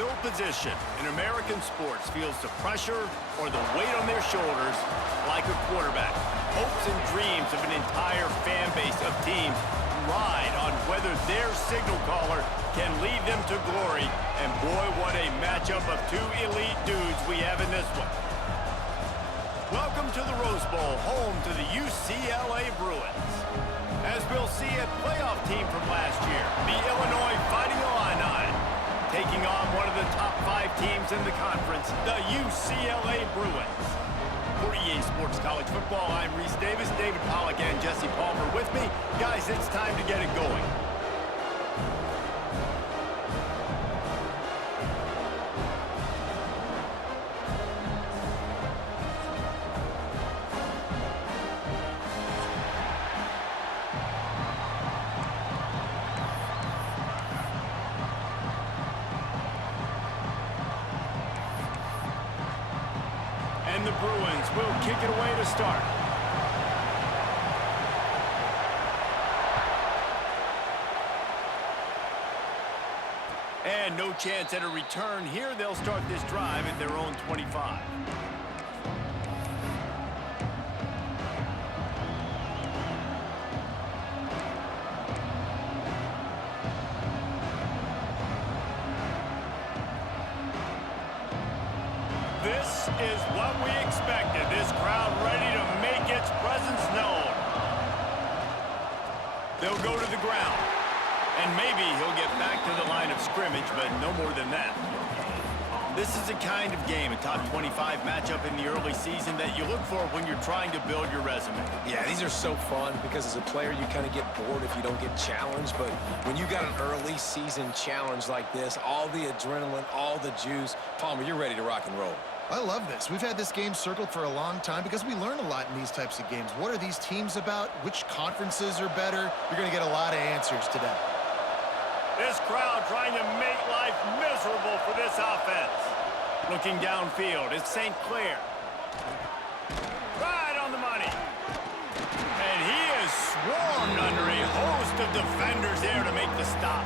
No position in American sports feels the pressure or the weight on their shoulders like a quarterback. Hopes and dreams of an entire fan base of teams ride on whether their signal caller can lead them to glory. And boy, what a matchup of two elite dudes we have in this one. Welcome to the Rose Bowl, home to the UCLA Bruins. As we'll see, a playoff team from last year, the Illinois Fighting Illini, taking on one of the top 5 teams in the conference, the UCLA Bruins. For EA Sports College Football, I'm Reese Davis, David Pollack, and Jesse Palmer with me. Guys, it's time to get it going. And the Bruins will kick it away to start. And no chance at a return here. They'll start this drive at their own 25. This is what we expected. This crowd ready to make its presence known. They'll go to the ground. And maybe he'll get back to the line of scrimmage, but no more than that. This is the kind of game, a top 25 matchup in the early season, that you look for when you're trying to build your resume. Yeah, these are so fun because as a player, you kind of get bored if you don't get challenged. But when you got an early season challenge like this, all the adrenaline, all the juice, Palmer, you're ready to rock and roll. I love this. We've had this game circled for a long time because we learn a lot in these types of games. What are these teams about? Which conferences are better? You're going to get a lot of answers today. This crowd trying to make life miserable for this offense. Looking downfield, it's St. Clair. Right on the money. And he is swarmed under a host of defenders there to make the stop.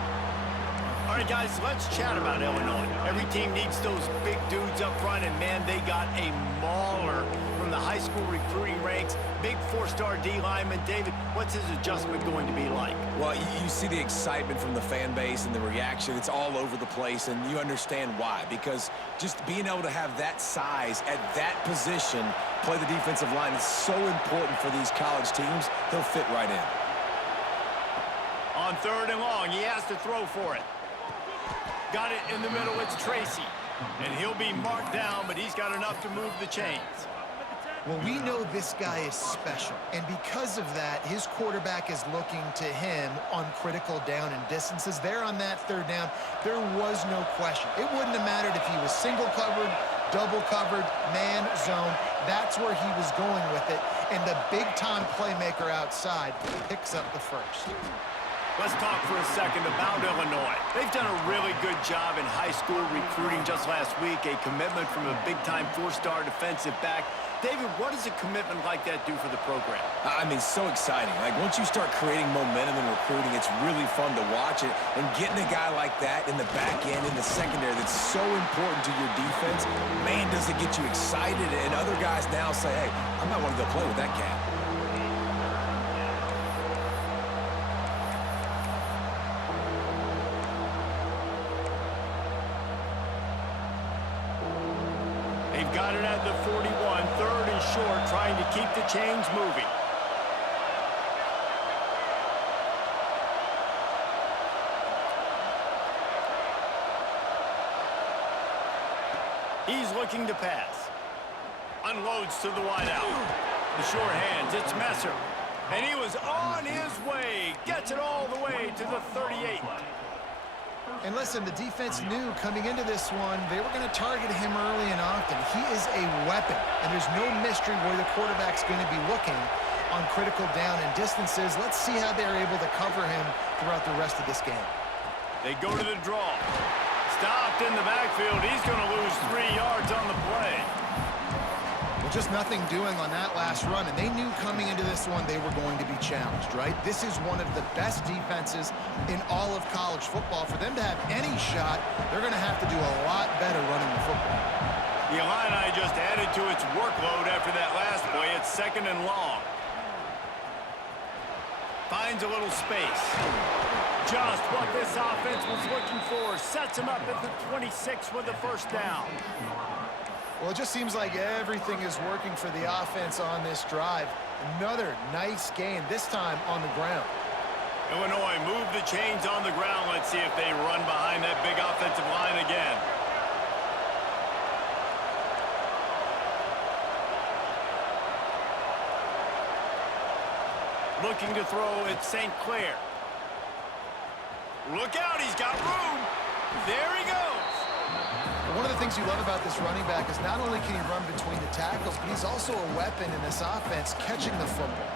All right, guys, let's chat about Illinois. Every team needs those big dudes up front, and, man, they got a mauler from the high school recruiting ranks. Big 4-star D lineman. David, what's his adjustment going to be like? Well, you see the excitement from the fan base and the reaction. It's all over the place, and you understand why. Because just being able to have that size at that position, play the defensive line, is so important for these college teams. He'll fit right in. On 3rd and long, he has to throw for it. Got it in the middle, it's Tracy. And he'll be marked down, but he's got enough to move the chains. Well, we know this guy is special, and because of that, his quarterback is looking to him on critical down and distances. There on that 3rd down, there was no question. It wouldn't have mattered if he was single covered, double covered, man, zone. That's where he was going with it, and the big-time playmaker outside picks up the first. Let's talk for a second about Illinois. They've done a really good job in high school recruiting. Just last week, a commitment from a big-time 4-star defensive back. David, what does a commitment like that do for the program? I mean, so exciting. Like, once you start creating momentum in recruiting, it's really fun to watch it. And getting a guy like that in the back end, in the secondary, that's so important to your defense, man, does it get you excited. And other guys now say, hey, I might want to go play with that cat. They've got it at the 41, 3rd and short, trying to keep the chains moving. He's looking to pass. Unloads to the wideout. The short hands, it's Messer. And he was on his way. Gets it all the way to the 38. And listen, the defense knew coming into this one, they were going to target him early and often. He is a weapon, and there's no mystery where the quarterback's going to be looking on critical down and distances. Let's see how they're able to cover him throughout the rest of this game. They go to the draw. Stopped in the backfield. He's going to lose 3 yards on the play. just nothing doing on that last run, and they knew coming into this one they were going to be challenged, right? This is one of the best defenses in all of college football. For them to have any shot, they're going to have to do a lot better running the football. The Illini just added to its workload after that last play. It's 2nd and long. Finds a little space. Just what this offense was looking for. Sets him up at the 26 with the first down. Well, it just seems like everything is working for the offense on this drive. Another nice gain, this time on the ground. Illinois move the chains on the ground. Let's see if they run behind that big offensive line again. Looking to throw at St. Clair. Look out, he's got room. There he goes. One of the things you love about this running back is not only can he run between the tackles, but he's also a weapon in this offense catching the football.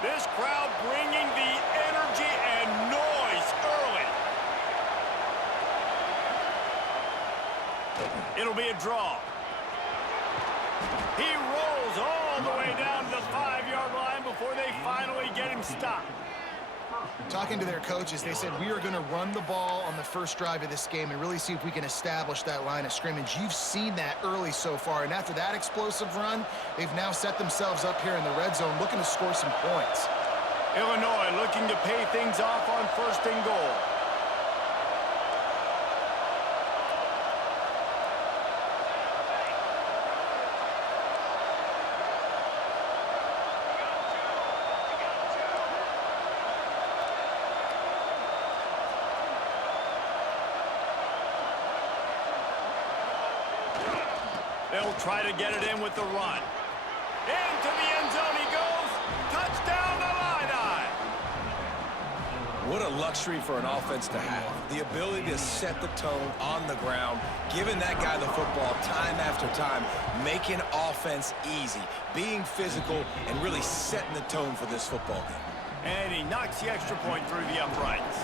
This crowd bringing the energy and noise early. It'll be a draw. He rolls all the way down to the 5-yard line before they finally get him stopped. Talking to their coaches, they said, we are going to run the ball on the first drive of this game and really see if we can establish that line of scrimmage. You've seen that early so far, and after that explosive run, they've now set themselves up here in the red zone looking to score some points. Illinois looking to pay things off on 1st and goal. They'll try to get it in with the run. Into the end zone he goes. Touchdown, Illini! What a luxury for an offense to have. The ability to set the tone on the ground, giving that guy the football time after time, making offense easy, being physical, and really setting the tone for this football game. And he knocks the extra point through the uprights.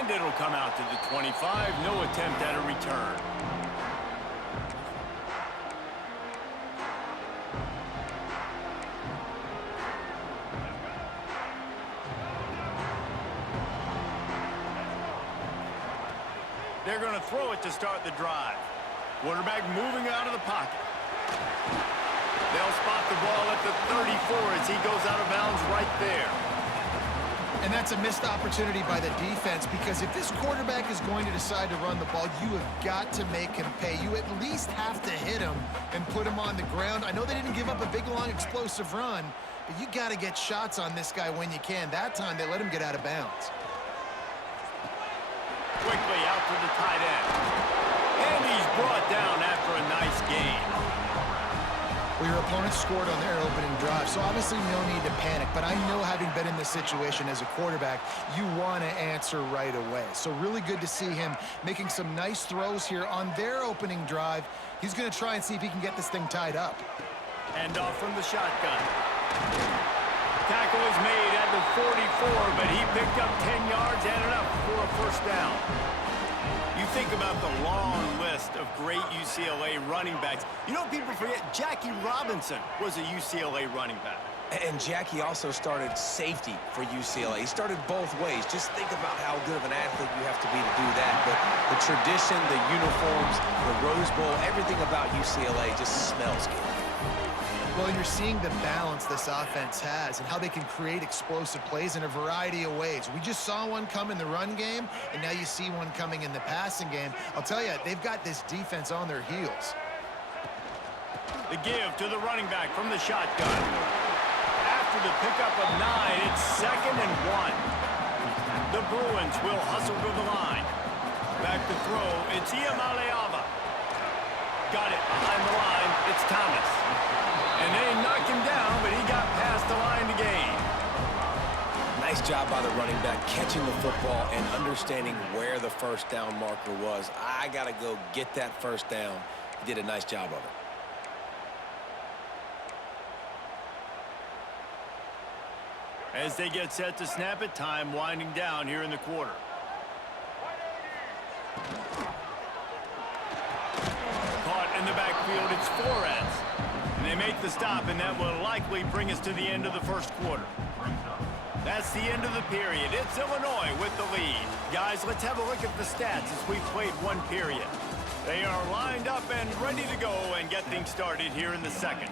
And it'll come out to the 25. No attempt at a return. They're going to throw it to start the drive. Quarterback moving out of the pocket. They'll spot the ball at the 34 as he goes out of bounds right there. And that's a missed opportunity by the defense, because if this quarterback is going to decide to run the ball, you have got to make him pay. You at least have to hit him and put him on the ground. I know they didn't give up a big, long, explosive run, but you got to get shots on this guy when you can. That time, they let him get out of bounds. Quickly out to the tight end. And he's brought down after a nice gain. Well, your opponent scored on their opening drive, so obviously no need to panic. But I know, having been in this situation as a quarterback, you want to answer right away. So really good to see him making some nice throws here on their opening drive. He's going to try and see if he can get this thing tied up. And off from the shotgun. Tackle is made at the 44, but he picked up 10 yards and enough for a first down. You think about the long list of great UCLA running backs. You know, people forget Jackie Robinson was a UCLA running back. And Jackie also started safety for UCLA. He started both ways. Just think about how good of an athlete you have to be to do that. But the tradition, the uniforms, the Rose Bowl, everything about UCLA just smells good. Well, and you're seeing the balance this offense has and how they can create explosive plays in a variety of ways. We just saw one come in the run game, and now you see one coming in the passing game. I'll tell you, they've got this defense on their heels. The give to the running back from the shotgun. After the pickup of 9, it's 2nd and 1. The Bruins will hustle to the line. Back to throw, it's Iamaleava. Got it behind the line, it's Thomas. And they knock him down, but he got past the line to gain. Nice job by the running back, catching the football and understanding where the first down marker was. I got to go get that first down. He did a nice job of it. As they get set to snap it, time winding down here in the quarter. Caught in the backfield, it's Flores. And they make the stop, and that will likely bring us to the end of the first quarter. That's the end of the period. It's Illinois with the lead. Guys, let's have a look at the stats as we've played one period. They are lined up and ready to go and get things started here in the second.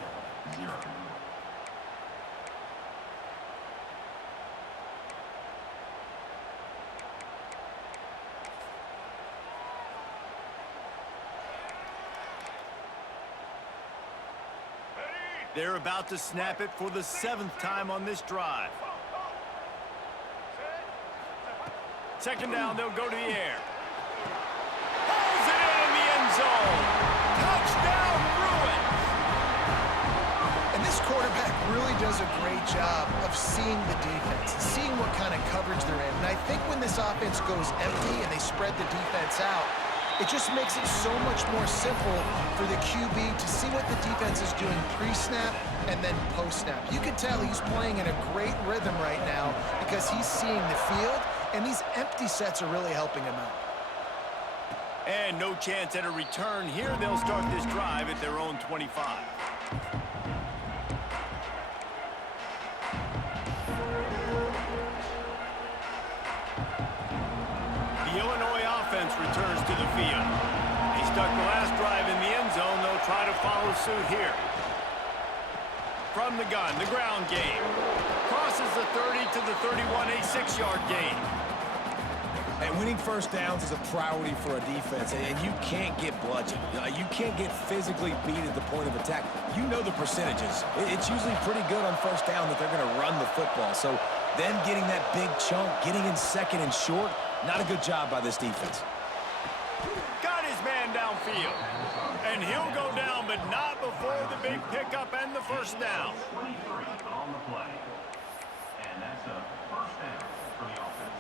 They're about to snap it for the 7th time on this drive. Second down, they'll go to the air. Pulls it in the end zone. Touchdown, Bruins! And this quarterback really does a great job of seeing the defense, seeing what kind of coverage they're in. And I think when this offense goes empty and they spread the defense out, it just makes it so much more simple for the QB to see what the defense is doing pre-snap and then post-snap. You can tell he's playing in a great rhythm right now because he's seeing the field, and these empty sets are really helping him out. And no chance at a return here. They'll start this drive at their own 25. The Illinois offense returns to the field. He stuck the last drive in the end zone. They'll try to follow suit here. From the gun, the ground game. Crosses the 30 to the 31, a 6-yard gain. And winning first downs is a priority for a defense, and you can't get bludgeoned. You can't get physically beat at the point of attack. You know the percentages. It's usually pretty good on first down that they're going to run the football. So then getting that big chunk, getting in second and short, not a good job by this defense. Got his man downfield. And he'll go down, but not before the big pickup and the first down. 23 on the play. And that's a first down for the offense.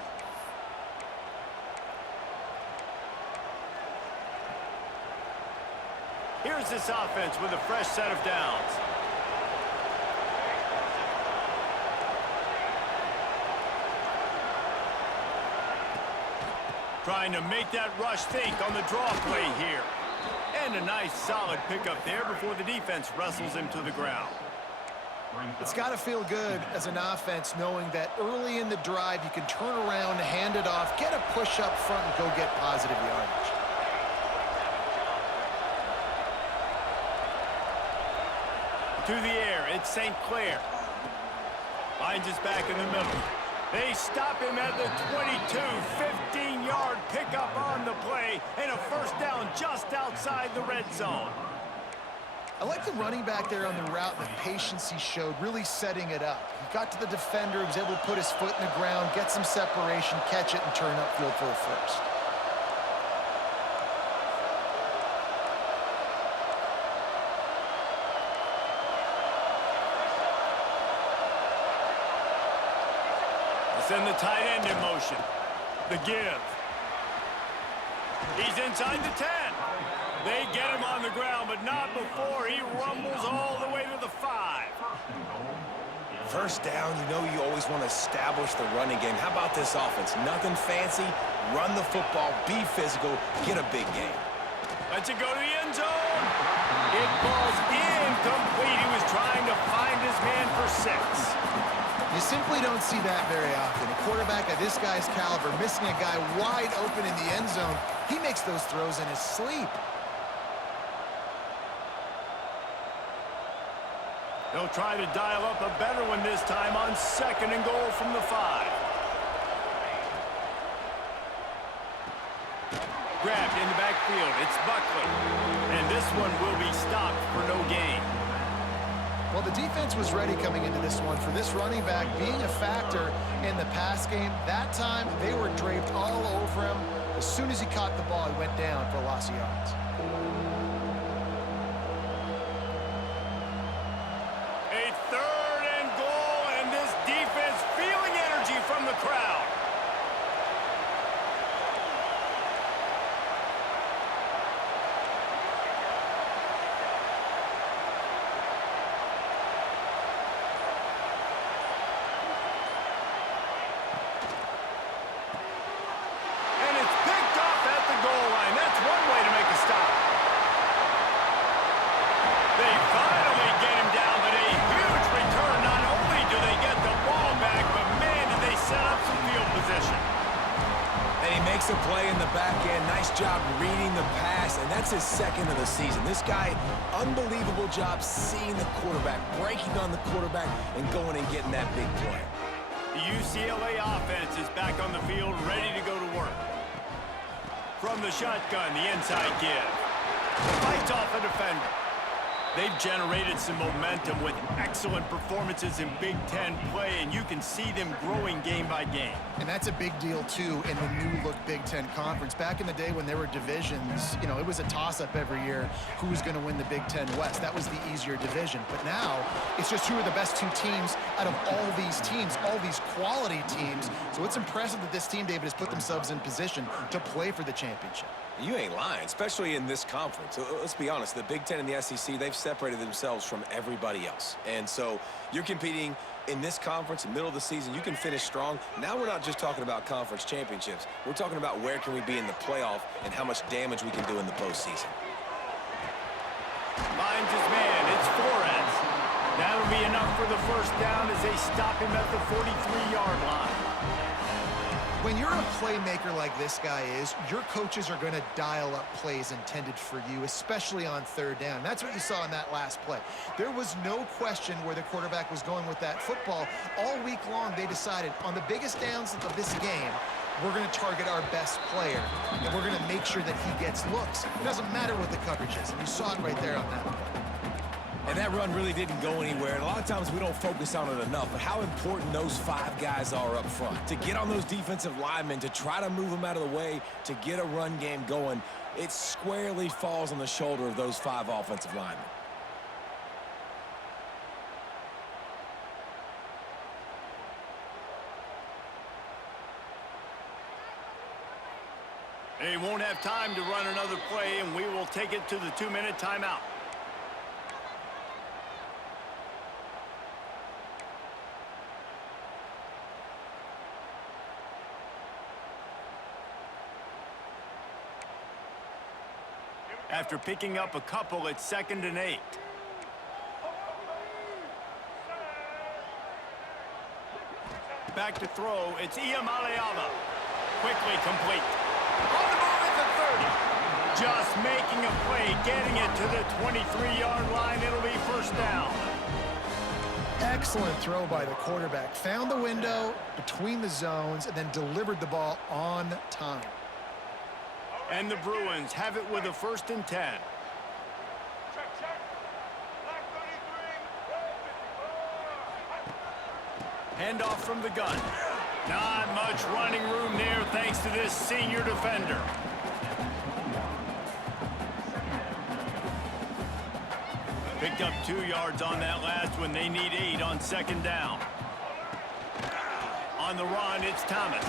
Here's this offense with a fresh set of downs. Trying to make that rush think on the draw play here. And a nice solid pickup there before the defense wrestles him to the ground. It's got to feel good as an offense knowing that early in the drive you can turn around, hand it off, get a push up front, and go get positive yardage. To the air, it's St. Clair. Finds his back in the middle. They stop him at the 22, 15-yard pickup on the play, and a first down just outside the red zone. I like the running back there on the route and the patience he showed, really setting it up. He got to the defender, he was able to put his foot in the ground, get some separation, catch it, and turn upfield for the first. Send the tight end in motion. The give. He's inside the 10. They get him on the ground, but not before he rumbles all the way to the 5. First down, you know you always want to establish the running game. How about this offense? Nothing fancy. Run the football, be physical, get a big game. Lets it go to the end zone. It falls incomplete. He was trying to find his man for 6. You simply don't see that very often. A quarterback of this guy's caliber missing a guy wide open in the end zone. He makes those throws in his sleep. They'll try to dial up a better one this time on 2nd and goal from the 5. Grabbed in the backfield. It's Buckley. And this one will be stopped for no gain. Well, the defense was ready coming into this one for this running back being a factor in the pass game. That time, they were draped all over him. As soon as he caught the ball, he went down for a loss of yards. A 3rd and goal, and this defense feeling energy from the crowd. job reading the pass, and that's his second of the season. This guy, unbelievable job seeing the quarterback, breaking on the quarterback, and going and getting that big play. The UCLA offense is back on the field, ready to go to work. From the shotgun, the inside give. Fights off a defender. They've generated some momentum with excellent performances in Big Ten play, and you can see them growing game by game. And that's a big deal, too, in the new-look Big Ten Conference. Back in the day when there were divisions, you know, it was a toss-up every year who was going to win the Big Ten West. That was the easier division. But now, it's just who are the best two teams out of all these teams, all these quality teams. So it's impressive that this team, David, has put themselves in position to play for the championship. You ain't lying, especially in this conference. Let's be honest, the Big Ten and the SEC, they've separated themselves from everybody else. And so you're competing in this conference, in the middle of the season, you can finish strong. Now we're not just talking about conference championships. We're talking about where can we be in the playoff and how much damage we can do in the postseason. Finds his man, it's Flores. That'll be enough for the first down as they stop him at the 43-yard line. When you're a playmaker like this guy is, your coaches are going to dial up plays intended for you, especially on third down. That's what you saw in that last play. There was no question where the quarterback was going with that football. All week long, they decided on the biggest downs of this game, we're going to target our best player, and we're going to make sure that he gets looks. It doesn't matter what the coverage is, and you saw it right there on that play. And that run really didn't go anywhere. And a lot of times we don't focus on it enough, but how important those five guys are up front. To get on those defensive linemen, to try to move them out of the way, to get a run game going, it squarely falls on the shoulder of those five offensive linemen. They won't have time to run another play, and we will take it to the 2-minute timeout. After picking up a couple, it's 2nd and 8. Back to throw, it's Iamaleava. Quickly complete. On the move at the 30. Just making a play, getting it to the 23-yard line. It'll be first down. Excellent throw by the quarterback. Found the window between the zones and then delivered the ball on time. And the Bruins have it with a 1st and 10. Handoff from the gun. Not much running room there thanks to this senior defender. Picked up 2 yards on that last one. They need 8 on 2nd down. On the run, it's Thomas.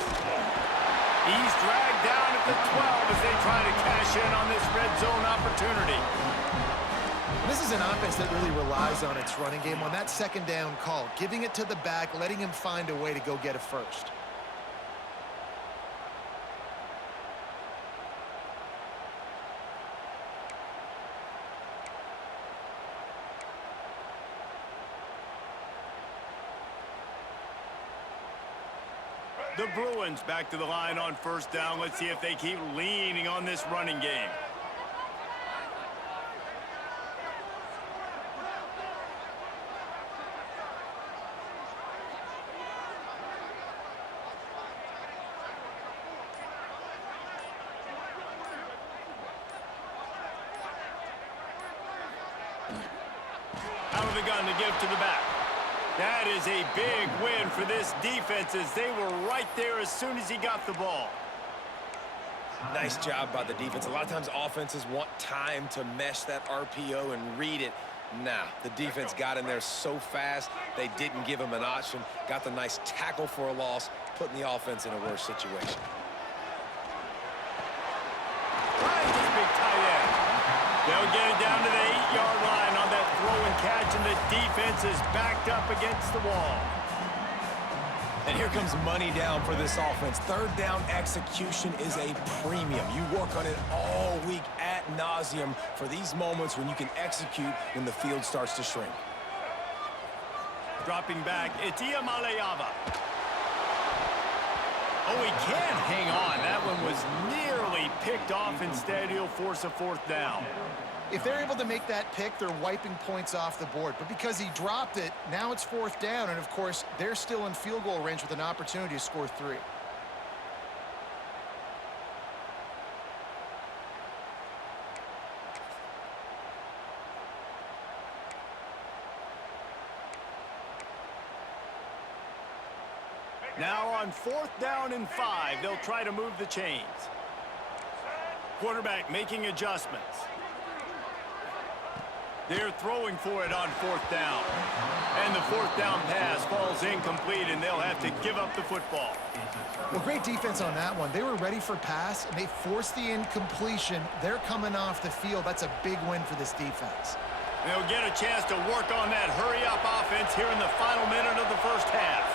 He's dragged down at the 12 as they try to cash in on this red zone opportunity. This is an offense that really relies on its running game on that 2nd down call, giving it to the back, letting him find a way to go get a first. The Bruins back to the line on 1st down. Let's see if they keep leaning on this running game. Out of the gun to give to the back. That is a big win for this defense as they were right there as soon as he got the ball. Nice job by the defense. A lot of times offenses want time to mesh that RPO and read it. Nah, the defense got in there so fast, they didn't give him an option. Got the nice tackle for a loss, putting the offense in a worse situation. Finds his big tight end. They'll get it down to the 8-yard line on that throw and catch, and the defense is backed up against the wall. And here comes money down for this offense. 3rd down execution is a premium. You work on it all week ad nauseum for these moments when you can execute when the field starts to shrink. Dropping back, it's Iamaleava. Oh, he can hang on. That one was nearly picked off. Instead, he'll force a fourth down. If they're able to make that pick, they're wiping points off the board. But because he dropped it, now it's fourth down. And, of course, they're still in field goal range with an opportunity to score 3. Now on fourth down and 5, they'll try to move the chains. Quarterback making adjustments. They're throwing for it on fourth down. And the fourth down pass falls incomplete, and they'll have to give up the football. Well, great defense on that one. They were ready for pass, and they forced the incompletion. They're coming off the field. That's a big win for this defense. They'll get a chance to work on that hurry-up offense here in the final minute of the first half.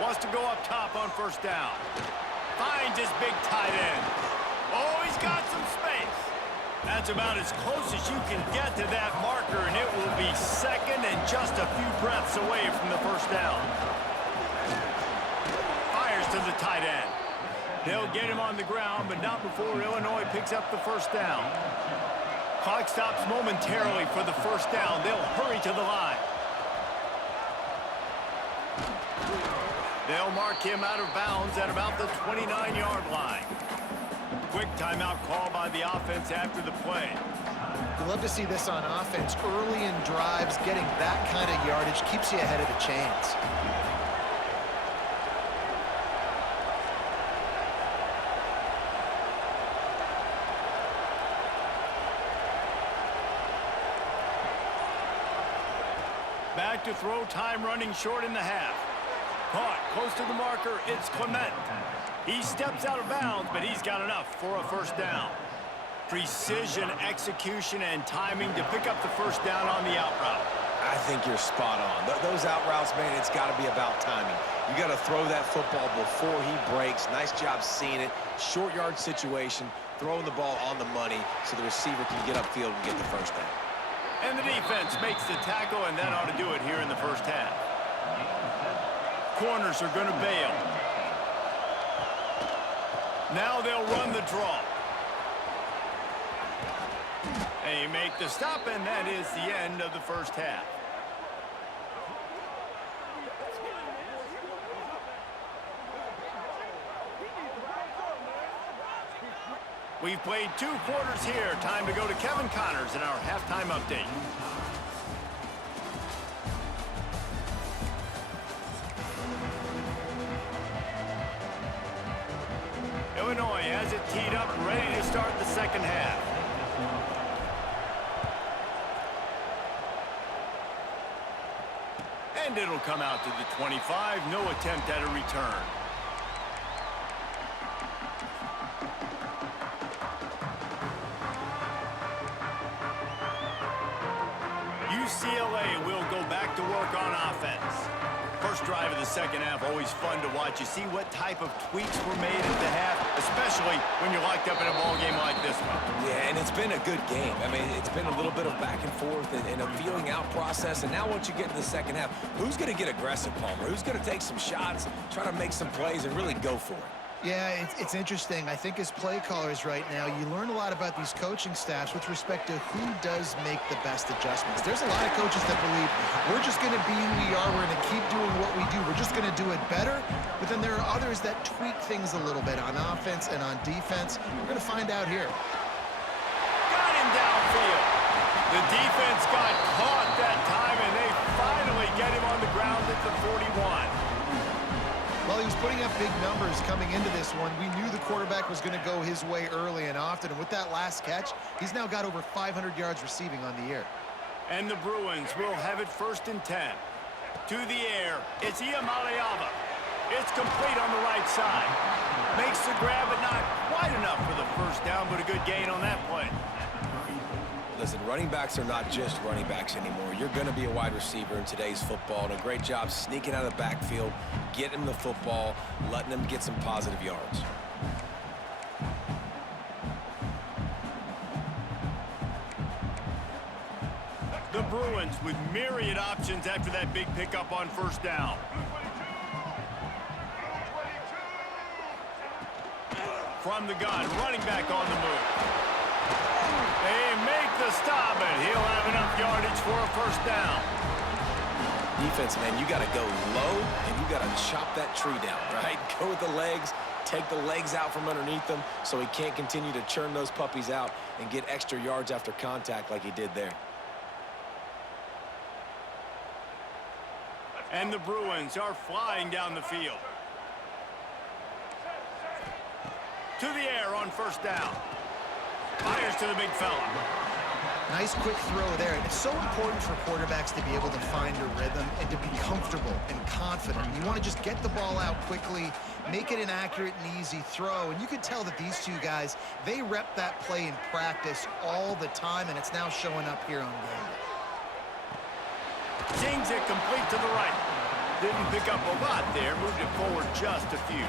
Wants to go up top on first down. Finds his big tight end. Oh, he's got some space. That's about as close as you can get to that marker, and it will be second and just a few breaths away from the first down. Fires to the tight end. They'll get him on the ground, but not before Illinois picks up the first down. Clock stops momentarily for the first down. They'll hurry to the line. They'll mark him out of bounds at about the 29-yard line. Quick timeout call by the offense after the play. You love to see this on offense. Early in drives, getting that kind of yardage keeps you ahead of the chains. Back to throw, time running short in the half. Caught close to the marker, it's Clement. He steps out of bounds, but he's got enough for a first down. Precision, execution, and timing to pick up the first down on the out route. I think you're spot on. Those out routes, man, it's got to be about timing. You got to throw that football before he breaks. Nice job seeing it. Short yard situation, throwing the ball on the money so the receiver can get upfield and get the first down. And the defense makes the tackle, and that ought to do it here in the first half. Corners are going to bail. Now they'll run the draw. They make the stop, and that is the end of the first half. We've played 2 quarters here. Time to go to Kevin Connors in our halftime update. Illinois has it teed up, ready to start the second half. And it'll come out to the 25. No attempt at a return. UCLA will go back to work on offense. First drive of the second half, always fun to watch. You see what type of tweaks were made at the half, especially when you're locked up in a ball game like this one. Yeah, and it's been a good game. I mean, it's been a little bit of back and forth and a feeling out process. And now once you get in the second half, who's going to get aggressive, Palmer? Who's going to take some shots, try to make some plays, and really go for it? Yeah, it's interesting. I think as play callers right now, you learn a lot about these coaching staffs with respect to who does make the best adjustments. There's a lot of coaches that believe we're just going to be who we are. We're going to keep doing what we do. We're just going to do it better. But then there are others that tweak things a little bit on offense and on defense. We're going to find out here. Got him downfield. The defense got caught that time, and they finally get him on the ground at the 41. Well, he was putting up big numbers coming into this one. We knew the quarterback was going to go his way early and often. And with that last catch, he's now got over 500 yards receiving on the year. And the Bruins will have it 1st and 10. To the air, it's Iamaleava. It's complete on the right side. Makes the grab, but not quite enough for the first down, but a good gain on that play. Listen, running backs are not just running backs anymore. You're going to be a wide receiver in today's football, and a great job sneaking out of the backfield, getting him the football, letting them get some positive yards. The Bruins with myriad options after that big pickup on first down. from the gun, running back on the move. They make the stop, and he'll have enough yardage for a first down. Defense, man, you got to go low, and you got to chop that tree down, right? Go with the legs, take the legs out from underneath them so he can't continue to churn those puppies out and get extra yards after contact like he did there. And the Bruins are flying down the field. To the air on first down. Fires to the big fella. Nice quick throw there. And it's so important for quarterbacks to be able to find a rhythm and to be comfortable and confident. You want to just get the ball out quickly, make it an accurate and easy throw. And you can tell that these two guys, they rep that play in practice all the time, and it's now showing up here on game. Sings it complete to the right. Didn't pick up a lot there. Moved it forward just a few.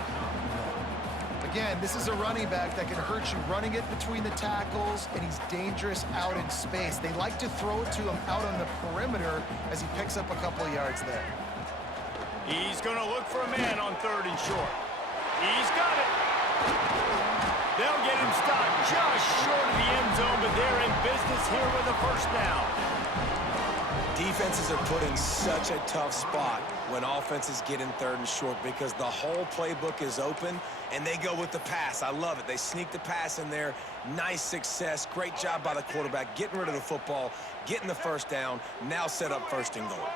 Again, this is a running back that can hurt you running it between the tackles, and he's dangerous out in space. They like to throw it to him out on the perimeter as he picks up a couple of yards there. He's going to look for a man on third and short. He's got it. They'll get him stopped just short of the end zone, but they're in business here with a first down. Defenses are put in such a tough spot when offenses get in third and short because the whole playbook is open and they go with the pass. I love it. They sneak the pass in there. Nice success. Great job by the quarterback getting rid of the football, getting the first down, now set up first and goal.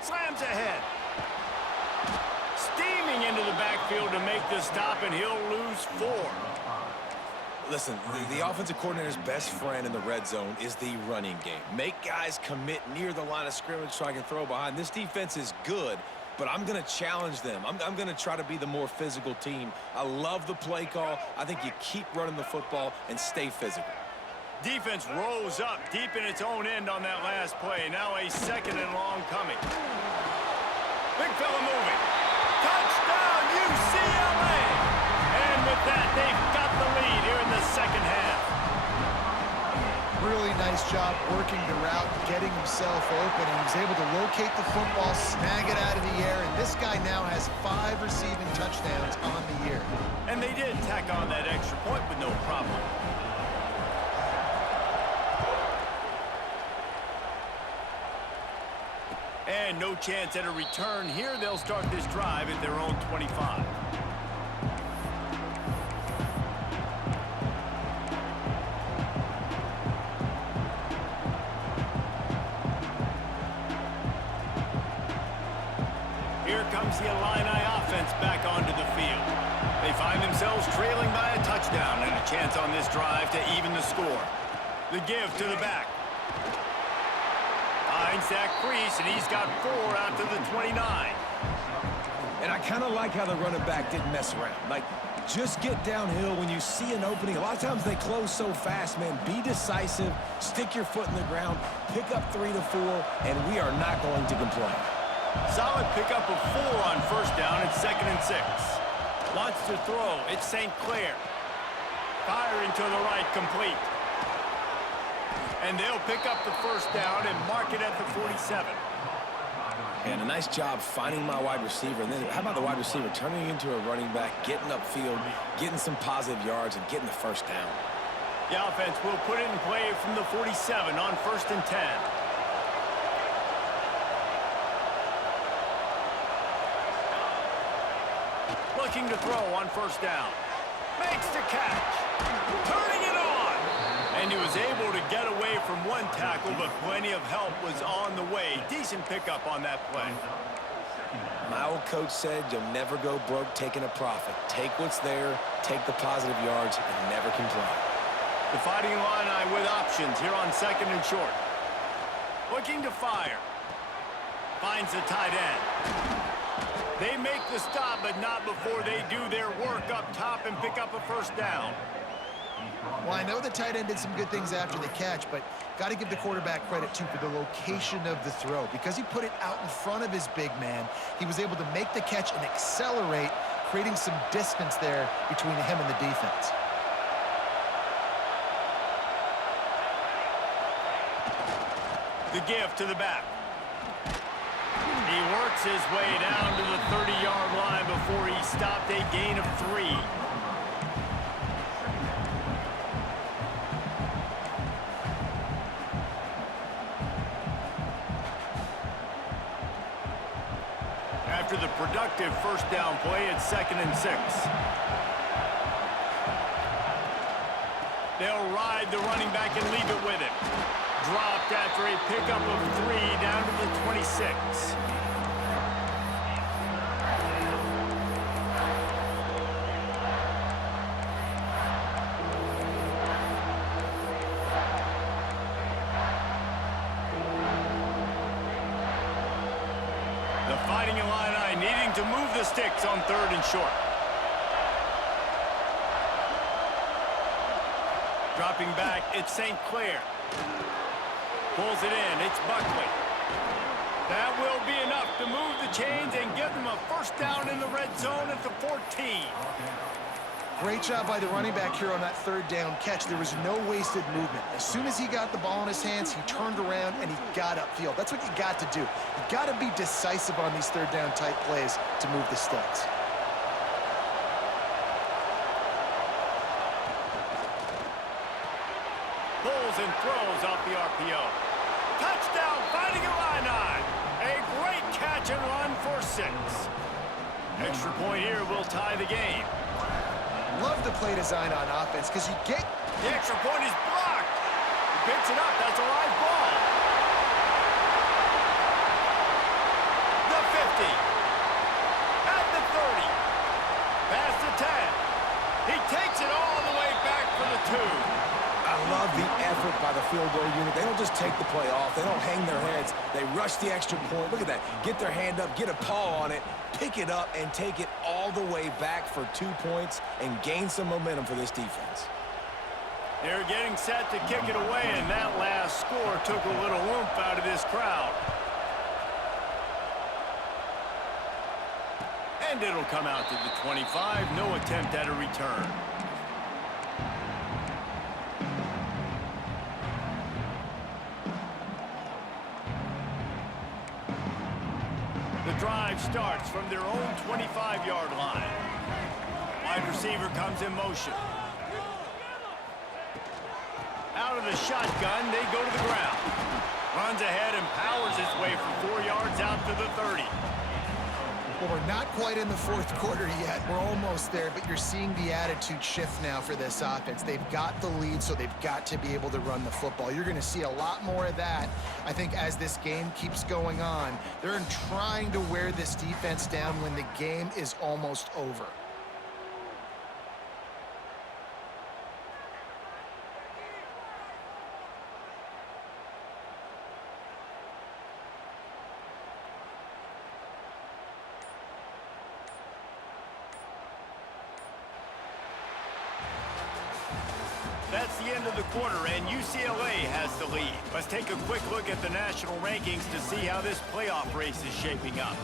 Slams ahead. Steaming into the backfield to make the stop, and he'll lose 4. Listen, the offensive coordinator's best friend in the red zone is the running game. Make guys commit near the line of scrimmage so I can throw behind. This defense is good, but I'm going to challenge them. I'm going to try to be the more physical team. I love the play call. I think you keep running the football and stay physical. Defense rolls up deep in its own end on that last play. Now a second and long coming. Big fella moving. Touchdown, UCLA! And with that, they've got the lead here in the second half. Really nice job working the route, getting himself open, and he was able to locate the football, snag it out of the air, and this guy now has 5 receiving touchdowns on the year. And they did tack on that extra point with no problem. And no chance at a return here. They'll start this drive at their own 25. Here comes the Illini offense back onto the field. They find themselves trailing by a touchdown and a chance on this drive to even the score. The give to the back. Finds that crease, and he's got 4 out to the 29. And I kind of like how the running back didn't mess around. Like, just get downhill when you see an opening. A lot of times they close so fast, man. Be decisive, stick your foot in the ground, pick up 3 to 4, and we are not going to complain. Solid pickup of 4 on first down at 2nd and 6. Wants to throw. It's St. Clair. Firing to the right, complete. And they'll pick up the first down and mark it at the 47. And a nice job finding my wide receiver. And then how about the wide receiver turning into a running back, getting upfield, getting some positive yards, and getting the first down. The offense will put it in play from the 47 on 1st and 10. Looking to throw on first down. Makes the catch. Turning it on. And he was able to get away from one tackle, but plenty of help was on the way. Decent pickup on that play. My old coach said you'll never go broke taking a profit. Take what's there, take the positive yards, and never complain. The Fighting Illini with options here on 2nd and short. Looking to fire. Finds the tight end. They make the stop, but not before they do their work up top and pick up a first down. Well, I know the tight end did some good things after the catch, but got to give the quarterback credit, too, for the location of the throw. Because he put it out in front of his big man, he was able to make the catch and accelerate, creating some distance there between him and the defense. The give to the back. He works his way down to the 30-yard line before he stopped a gain of 3. After the productive first down play, it's 2nd and 6. They'll ride the running back and leave it with him. Dropped after a pickup of 3 down to the 26. The Fighting Illini needing to move the sticks on 3rd and short. Dropping back, it's St. Clair. Pulls it in, it's Buckley. That will be enough to move the chains and give them a first down in the red zone at the 14. Great job by the running back here on that 3rd down catch. There was no wasted movement. As soon as he got the ball in his hands, he turned around and he got upfield. That's what you got to do. You got to be decisive on these 3rd down type plays to move the sticks. Pulls and throws off the RPO. Touchdown, Fighting Illini! A great catch and run for 6. Extra point here will tie the game. Love the play design on offense because you get... The extra point is blocked. He picks it up. That's a live ball. The 50. At the 30. Past the 10. He takes it all the way back for the 2. I love the effort by the field goal unit. They don't just take the play off. They don't hang their heads. They rush the extra point. Look at that. Get their hand up, get a paw on it, pick it up, and take it all the way back for 2 points and gain some momentum for this defense. They're getting set to kick it away, and that last score took a little oomph out of this crowd. And it'll come out to the 25. No attempt at a return. The drive starts from their own 25-yard line. Wide receiver comes in motion. Out of the shotgun, they go to the ground. Runs ahead and powers his way for 4 yards out to the 30. Well, we're not quite in the 4th quarter yet. We're almost there, but you're seeing the attitude shift now for this offense. They've got the lead, so they've got to be able to run the football. You're going to see a lot more of that, I think, as this game keeps going on. They're trying to wear this defense down when the game is almost over. That's the end of the quarter, and UCLA has the lead. Let's take a quick look at the national rankings to see how this playoff race is shaping up.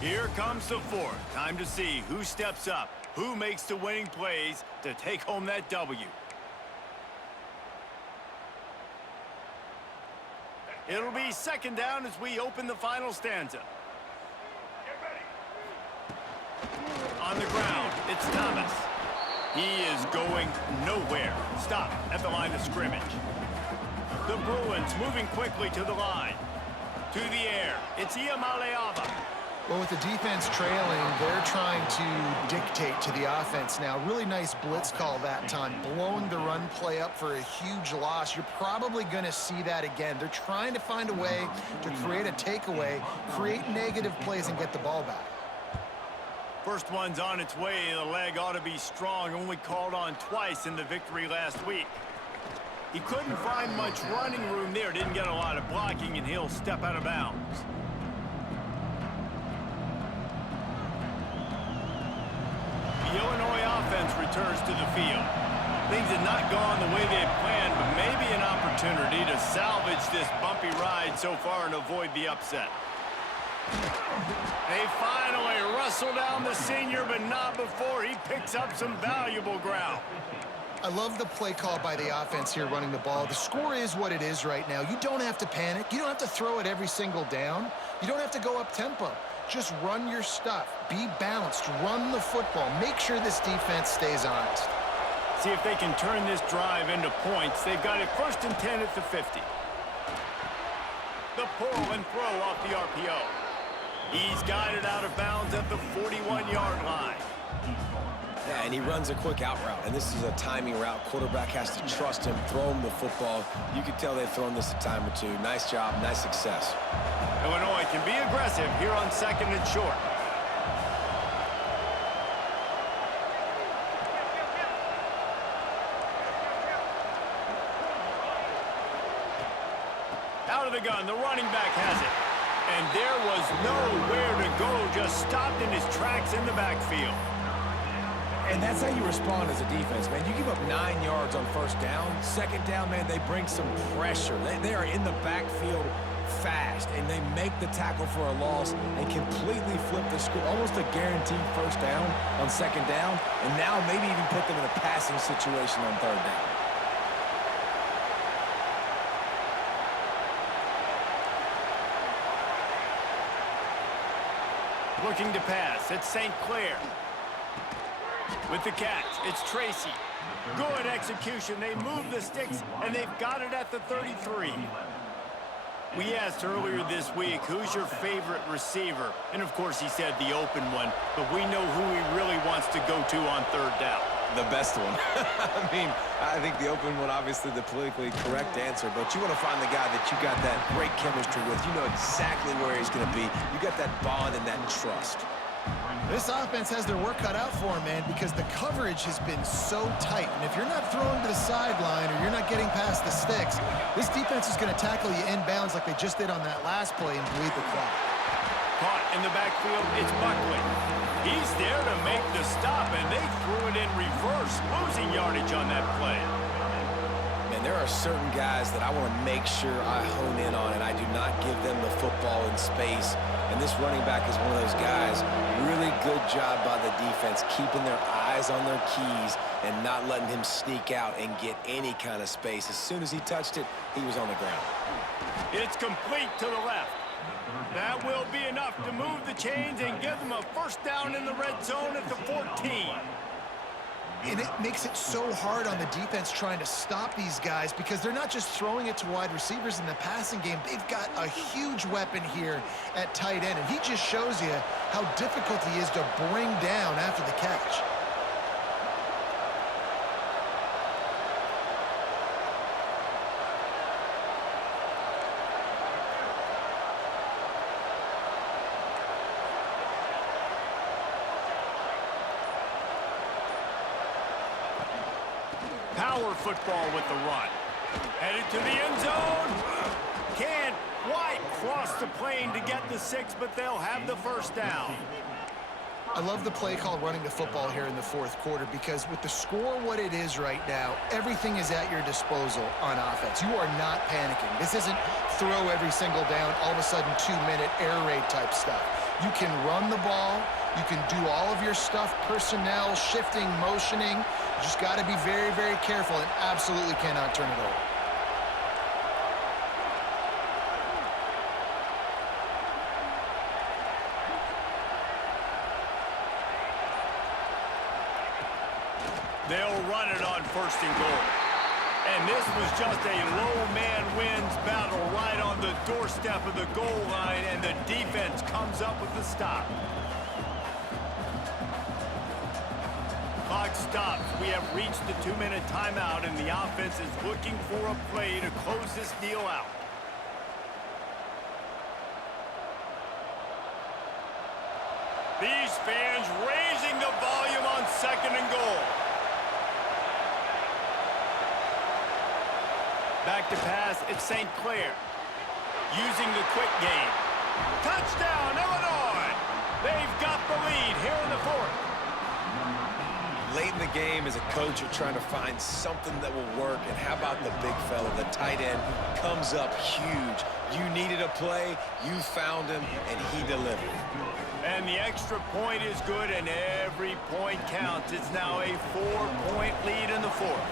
Here comes the 4th. Time to see who steps up, who makes the winning plays to take home that W. It'll be 2nd down as we open the final stanza. On the ground, it's Thomas. He is going nowhere. Stop at the line of scrimmage. The Bruins moving quickly to the line. To the air, it's Iamaleava. Well, with the defense trailing, they're trying to dictate to the offense now. Really nice blitz call that time, blowing the run play up for a huge loss. You're probably going to see that again. They're trying to find a way to create a takeaway, create negative plays, and get the ball back. First one's on its way. The leg ought to be strong. Only called on twice in the victory last week. He couldn't find much running room there. Didn't get a lot of blocking, and he'll step out of bounds. The Illinois offense returns to the field. Things had not gone the way they had planned, but maybe an opportunity to salvage this bumpy ride so far and avoid the upset. They finally wrestle down the senior, but not before he picks up some valuable ground. I love the play call by the offense here running the ball. The score is what it is right now. You don't have to panic. You don't have to throw it every single down. You don't have to go up tempo. Just run your stuff. Be balanced. Run the football. Make sure this defense stays honest. See if they can turn this drive into points. They've got it 1st and 10 at the 50. The pull and throw off the RPO. He's got it out of bounds at the 41-yard line. Yeah, and he runs a quick out route, and this is a timing route. Quarterback has to trust him, throw him the football. You can tell they've thrown this a time or two. Nice job, nice success. Illinois can be aggressive here on 2nd and short. Out of the gun, the running back has it. And there was nowhere to go, just stopped in his tracks in the backfield. And that's how you respond as a defense, man. You give up 9 yards on 1st down. 2nd down, man, they bring some pressure. They are in the backfield fast, and they make the tackle for a loss and completely flip the script. Almost a guaranteed 1st down on 2nd down, and now maybe even put them in a passing situation on 3rd down. Looking to pass, it's St. Clair. With the catch, it's Tracy. Good execution. They move the sticks, and they've got it at the 33. We asked earlier this week, who's your favorite receiver? And, of course, he said the open one, but we know who he really wants to go to on 3rd down. The best one. I mean, I think the open one, obviously the politically correct answer, but you want to find the guy that you got that great chemistry with. You know exactly where he's going to be. You got that bond and that trust. This offense has their work cut out for them, man, because the coverage has been so tight. And if you're not throwing to the sideline or you're not getting past the sticks, this defense is going to tackle you inbounds like they just did on that last play and bleed the clock. Caught in the backfield, it's Buckley. He's there to make the stop, and they threw it in reverse, losing yardage on that play. Man, there are certain guys that I want to make sure I hone in on, and I do not give them the football in space. And this running back is one of those guys. Really good job by the defense, keeping their eyes on their keys and not letting him sneak out and get any kind of space. As soon as he touched it, he was on the ground. It's complete to the left. That will be enough to move the chains and give them a 1st down in the red zone at the 14. And it makes it so hard on the defense trying to stop these guys because they're not just throwing it to wide receivers in the passing game. They've got a huge weapon here at tight end, and he just shows you how difficult he is to bring down after the catch. Power football with the run. Headed to the end zone. Can't quite cross the plane to get the 6, but they'll have the 1st down. I love the play call running the football here in the 4th quarter because with the score what it is right now, everything is at your disposal on offense. You are not panicking. This isn't throw every single down, all of a sudden 2-minute air raid type stuff. You can run the ball. You can do all of your stuff, personnel, shifting, motioning. You just got to be very, very careful and absolutely cannot turn it over. They'll run it on 1st and goal. And this was just a low man wins battle right on the doorstep of the goal line, and the defense comes up with the stop. Clock stops. We have reached the 2-minute timeout, and the offense is looking for a play to close this deal out. These fans raising the volume on 2nd and goal. Back to pass, it's St. Clair. Using the quick game. Touchdown, Illinois! They've got the lead here in the 4th. Late in the game, as a coach, you're trying to find something that will work. And how about the big fella, the tight end, comes up huge. You needed a play, you found him, and he delivered. And the extra point is good, and every point counts. It's now a 4-point lead in the fourth.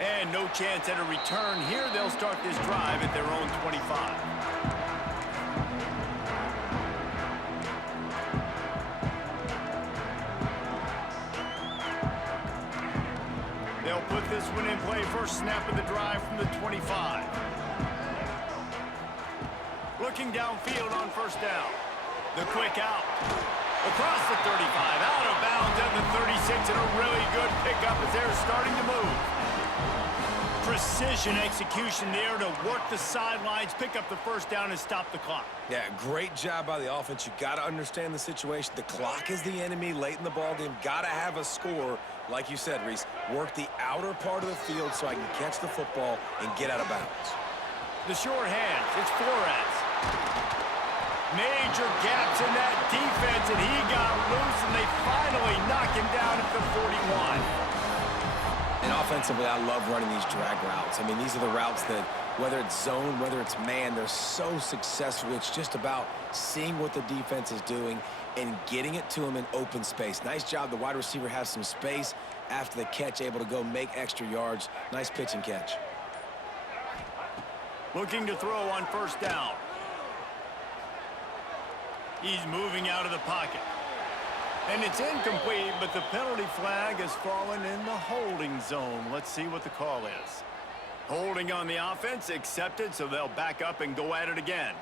And no chance at a return here. They'll start this drive at their own 25. They'll put this one in play. First snap of the drive from the 25. Looking downfield on first down. The quick out. Across the 35. Out of bounds at the 36. And a really good pickup as they're starting to move. Precision execution there to work the sidelines, pick up the first down, and stop the clock. Yeah, great job by the offense. You got to understand the situation. The clock is the enemy late in the ballgame. Got to have a score. Like you said, Reese, work the outer part of the field so I can catch the football and get out of bounds. The short hands, it's Flores. Major gaps in that defense, and he got loose, and they finally knock him down at the 41. And offensively, I love running these drag routes. I mean, these are the routes that, whether it's zone, whether it's man, they're so successful. It's just about seeing what the defense is doing and getting it to them in open space. Nice job. The wide receiver has some space after the catch, able to go make extra yards. Nice pitch and catch. Looking to throw on first down. He's moving out of the pocket. And it's incomplete, but the penalty flag has fallen in the holding zone. Let's see what the call is. Holding on the offense, accepted, so they'll back up and go at it again.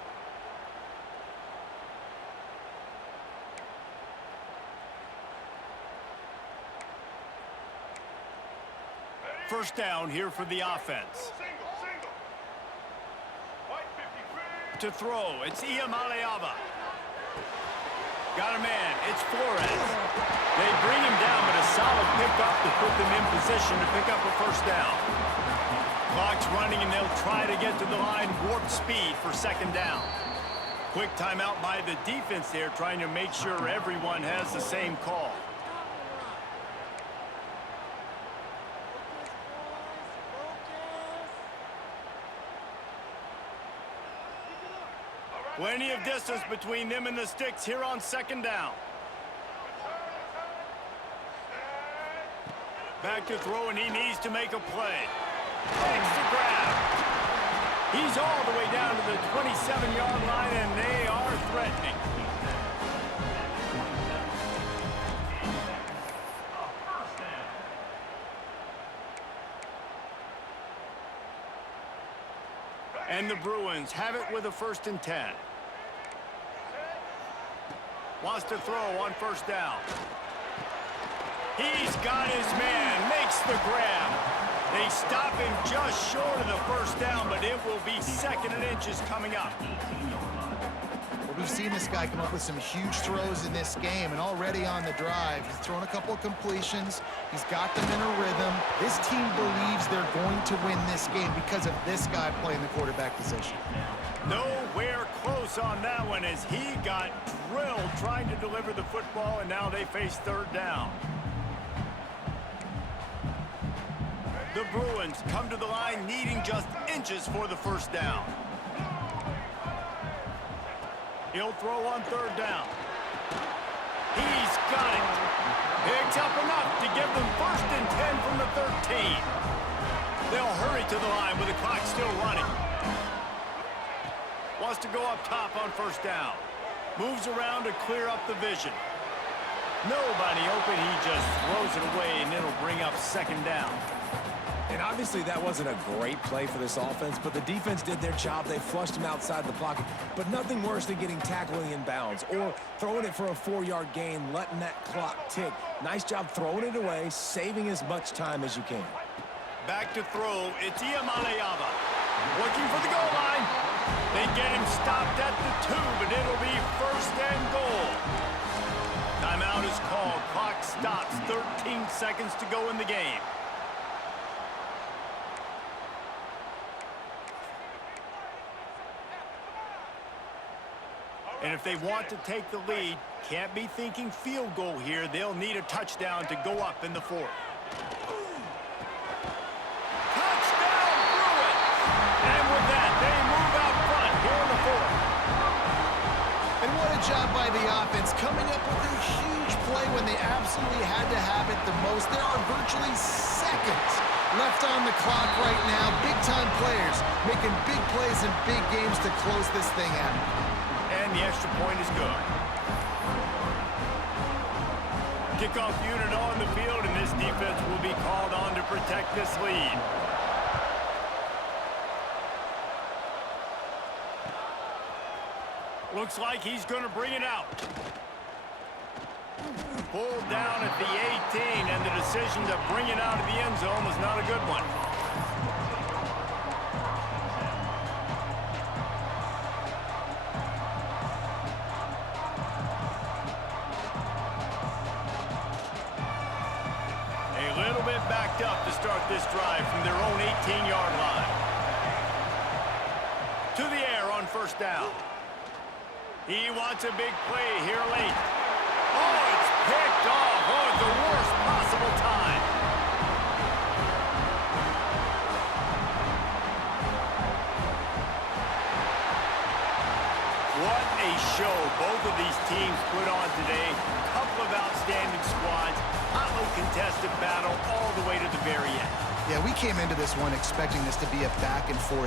First down here for the offense. To throw, it's Iamaleava. Got a man, it's Flores. They bring him down, but a solid pickup to put them in position to pick up a first down. Clock's running, and they'll try to get to the line, warp speed for second down. Quick timeout by the defense there, trying to make sure everyone has the same call. Plenty of distance between them and the sticks here on second down. Back to throw, and he needs to make a play. Makes the grab. He's all the way down to the 27-yard line, and they are threatening. And the Bruins have it with a 1st and 10. Wants to throw on first down. He's got his man, makes the grab. They stop him just short of the first down, but it will be 2nd and inches coming up. Well, we've seen this guy come up with some huge throws in this game, and already on the drive, he's thrown a couple of completions. He's got them in a rhythm. This team believes they're going to win this game because of this guy playing the quarterback position. Nowhere close on that one as he got drilled trying to deliver the football, and now they face 3rd down. The Bruins come to the line needing just inches for the first down. He'll throw on 3rd down. He's got it. Picks up enough to give them 1st and 10 from the 13. They'll hurry to the line with the clock still running. Wants to go up top on first down. Moves around to clear up the vision. Nobody open. He just throws it away, and it'll bring up 2nd down. And obviously that wasn't a great play for this offense, but the defense did their job. They flushed him outside the pocket, but nothing worse than getting tackling in bounds or throwing it for a 4-yard gain, letting that clock tick. Nice job throwing it away, saving as much time as you can. Back to throw, it's Iamaleava. Looking for the goal line. They get him stopped at the 2, but it'll be 1st and goal. Timeout is called. Clock stops. 13 seconds to go in the game. And if they want to take the lead, can't be thinking field goal here. They'll need a touchdown to go up in the fourth. Touchdown, Bruins! And with that, they move out front here in the fourth. And what a job by the offense, coming up with a huge play when they absolutely had to have it the most. There are virtually seconds left on the clock right now. Big-time players making big plays in big games to close this thing out. And the extra point is good. Kickoff unit on the field, and this defense will be called on to protect this lead. Looks like he's going to bring it out. Pulled down at the 18, and the decision to bring it out of the end zone was not a good one. A little bit backed up to start this drive from their own 18-yard line. To the air on first down. He wants a big play here late. Oh, it's picked off. Oh, at the worst possible time. What a show both of these teams put on today. Couple of outstanding squads. Hotly contested battle all the way to the very end. Yeah, we came into this one expecting this to be a back and forth